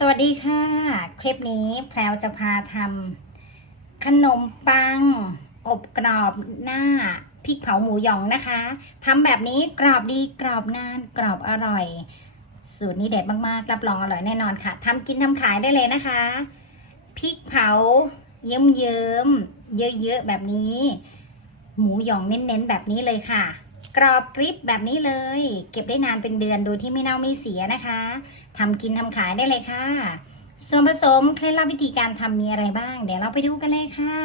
สวัสดีค่ะ คลิปนี้แพรวจะพาทำขนมปัง อบกรอบหน้าพริกเผาหมูหยองนะคะทำแบบนี้กรอบดีกรอบนานกรอบอร่อย สูตรนี้เด็ดมากๆ รับรองอร่อยแน่นอนค่ะทำกินทำขายได้เลยนะคะพริกเผาเยิ้มเยิ้มๆเยอะๆแบบนี้ หมูหยองเน้นๆแบบนี้เลยค่ะ กรอบกริบแบบนี้เลย เก็บได้นานเป็นเดือนโดยที่ไม่เน่าไม่เสียนะคะทำกินทำขายได้เลยค่ะ ส่วนผสมเคล็ดลับวิธีการทำมีอะไรบ้าง เดี๋ยวเราไปดูกันเลยค่ะ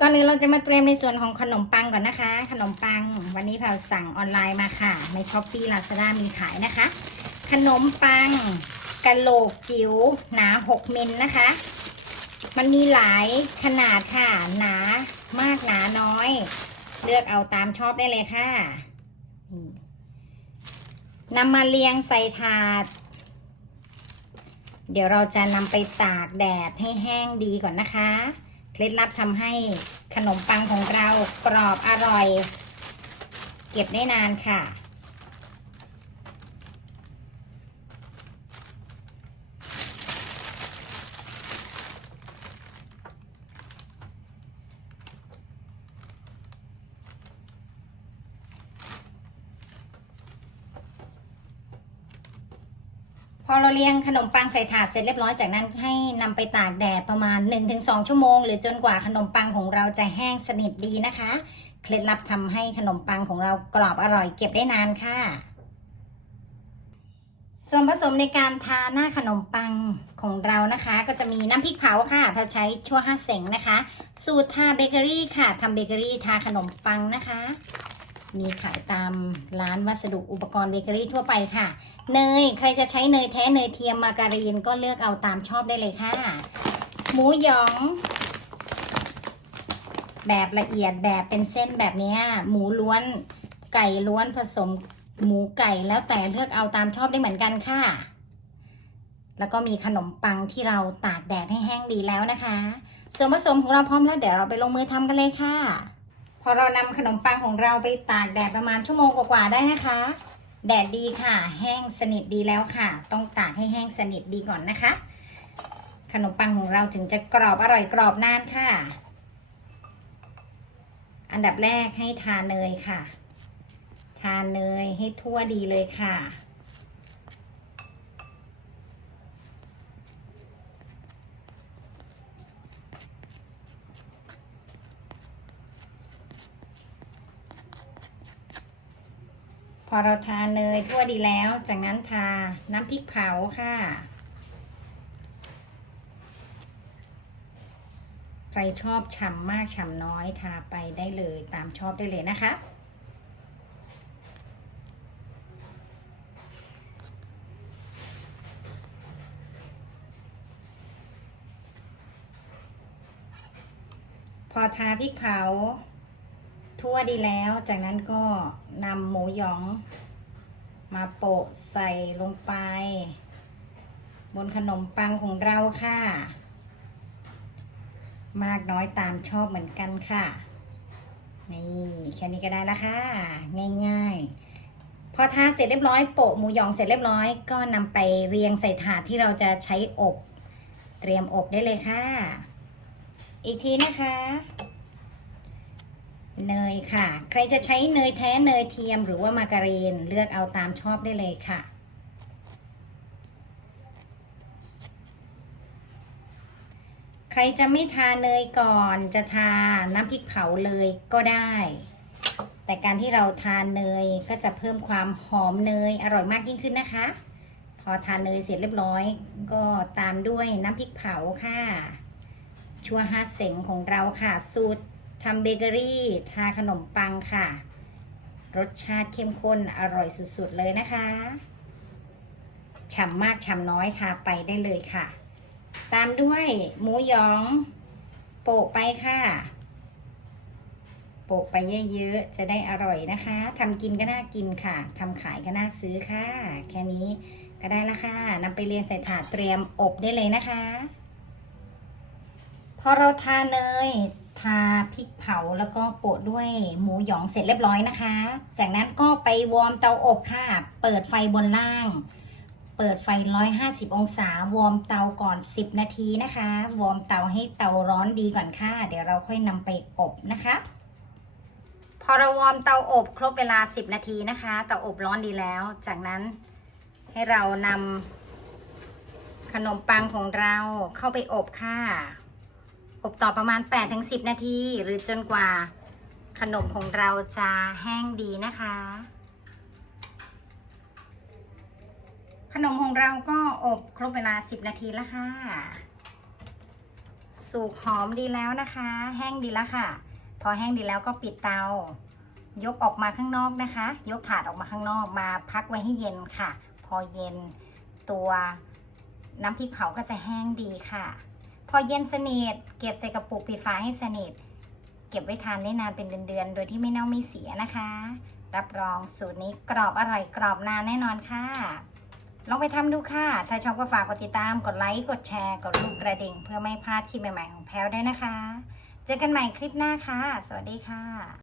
ก่อนอื่นเราจะมาเตรียมในส่วนของขนมปังก่อนนะคะ ขนมปังวันนี้เราสั่งออนไลน์มาค่ะ ในช้อปปี้ลาซาด้ามีขายนะคะ ขนมปังกะโหลกจิ๋วหนา 6 มิลนะคะ มันมีหลายขนาดค่ะ หนามากหนาน้อย เลือกเอาตามชอบได้เลยค่ะนี่นำมาเรียงใส่ถาด เดี๋ยวเราจะนำไปตากแดดให้แห้งดีก่อนนะคะ เคล็ดลับทำให้ขนมปังของเรากรอบอร่อย เก็บได้นานค่ะ พอเราเรียงขนมปังใส่ถาดเสร็จเรียบร้อยจากนั้นให้นำไปตากแดดประมาณ 1-2 ชั่วโมง หรือจนกว่าขนมปังของเราจะแห้งสนิทดีนะคะ เคล็ดลับทำให้ขนมปังของเรากรอบอร่อยเก็บได้นานค่ะ ส่วนผสมในการทาหน้าขนมปังของเรานะคะ ก็จะมีน้ำพริกเผาค่ะเราใช้ชั่วห้าเสงนะคะ สูตรทาเบเกอรี่ค่ะทำเบเกอรี่ทาขนมปังนะคะ มีขายตามร้านวัสดุอุปกรณ์เบเกอรี่ทั่วไปค่ะ เนย ใครจะใช้เนยแท้เนยเทียมมาการีนก็เลือกเอาตามชอบได้เลยค่ะ หมูหยอง แบบละเอียดแบบเป็นเส้นแบบนี้หมูล้วนไก่ล้วนผสมหมูไก่แล้วแต่เลือกเอาตามชอบได้เหมือนกันค่ะ แล้วก็มีขนมปังที่เราตากแดดให้แห้งดีแล้วนะคะ ส่วนผสมของเราพร้อมแล้วเดี๋ยวเราไปลงมือทำกันเลยค่ะ พอเรานำขนมปังของเราไปตากแดดประมาณชั่วโมงกว่าๆได้นะคะ แดดดีค่ะ แห้งสนิทดีแล้วค่ะ ต้องตากให้แห้งสนิทดีก่อนนะคะ ขนมปังของเราถึงจะกรอบอร่อยกรอบนานค่ะ อันดับแรกให้ทาเนยค่ะ ทาเนยให้ทั่วดีเลยค่ะ อเราทาเนยทั่วดีแล้ว จากนั้นทาน้ำพริกเผาค่ะ ใครชอบฉ่ำมากฉ่ำน้อยทาไปได้เลยตามชอบได้เลยนะคะพอทาพริกเผา ทั่วดีแล้ว จากนั้นก็นำหมูหยอง มาโปะใส่ลงไป บนขนมปังของเราค่ะ มากน้อยตามชอบเหมือนกันค่ะ นี่แค่นี้ก็ได้แล้วค่ะ ง่ายๆ พอทาเสร็จเรียบร้อยโปะหมูหยองเสร็จเรียบร้อย ก็นำไปเรียงใส่ถาดที่เราจะใช้อบ เตรียมอบได้เลยค่ะ อีกทีนะคะ เนยค่ะ ใครจะใช้เนยแท้เนยเทียมหรือว่ามาการีนเลือกเอาตามชอบได้เลยค่ะ ใครจะไม่ทาเนยก่อนจะทาน้ำพริกเผาเลยก็ได้ แต่การที่เราทานเนยก็จะเพิ่มความหอมเนยอร่อยมากยิ่งขึ้นนะคะ พอทานเนยเสร็จเรียบร้อย ก็ตามด้วยน้ำพริกเผาค่ะ ชัวฮาเสงของเราค่ะสูตร ทำเบเกอรี่ทาขนมปังค่ะ รสชาติเข้มข้นอร่อยสุดๆเลยนะคะฉ่ำมากฉ่ำน้อยทาไปได้เลยค่ะ ตามด้วยหมูหยองโปะไปค่ะ โปะไปเยอะๆ จะได้อร่อยนะคะทำกินก็น่ากินค่ะทำขายก็น่าซื้อค่ะ แค่นี้ก็ได้ละค่ะนำไปเรียงใส่ถาดเตรียมอบได้เลยนะคะ พอเราทาเนย ทาพริกเผาแล้วก็โปะด้วยหมูหยองเสร็จเรียบร้อยนะคะ จากนั้นก็ไปวอร์มเตาอบค่ะ เปิดไฟบนล่าง เปิดไฟ 150 องศาวอร์มเตาก่อน 10 นาทีนะคะ วอร์มเตาให้เตาร้อนดีก่อนค่ะ เดี๋ยวเราค่อยนำไปอบนะคะ พอเราวอร์มเตาอบครบเวลา 10 นาทีนะคะ เตาอบร้อนดีแล้ว จากนั้นให้เรานำขนมปังของเราเข้าไปอบค่ะ อบต่อประมาณ 8-10 นาที หรือจนกว่าขนมของเราจะแห้งดีนะคะ ขนมของเราก็อบครบเวลา 10 นาทีแล้วค่ะ สุกหอมดีแล้วนะคะ แห้งดีแล้วค่ะ พอแห้งดีแล้วก็ปิดเตา ยกออกมาข้างนอกนะคะ ยกถาดออกมาข้างนอกมาพักไว้ให้เย็นค่ะ พอเย็นตัวน้ำพริกเผาก็จะแห้งดีค่ะ พอเย็นสนิทเก็บใส่กระปุกปิดฝาให้สนิท เก็บไว้ทานได้นานเป็นเดือนๆ โดยที่ไม่เน่าไม่เสียนะคะ รับรองสูตรนี้กรอบอร่อยกรอบนานแน่นอนค่ะ ลองไปทำดูค่ะ ถ้าชอบก็ฝากกดติดตาม กดไลค์ กดแชร์ กดลูกกระดิ่ง เพื่อไม่พลาดคลิปใหม่ๆของแพลวได้นะคะ เจอกันใหม่คลิปหน้าค่ะ สวัสดีค่ะ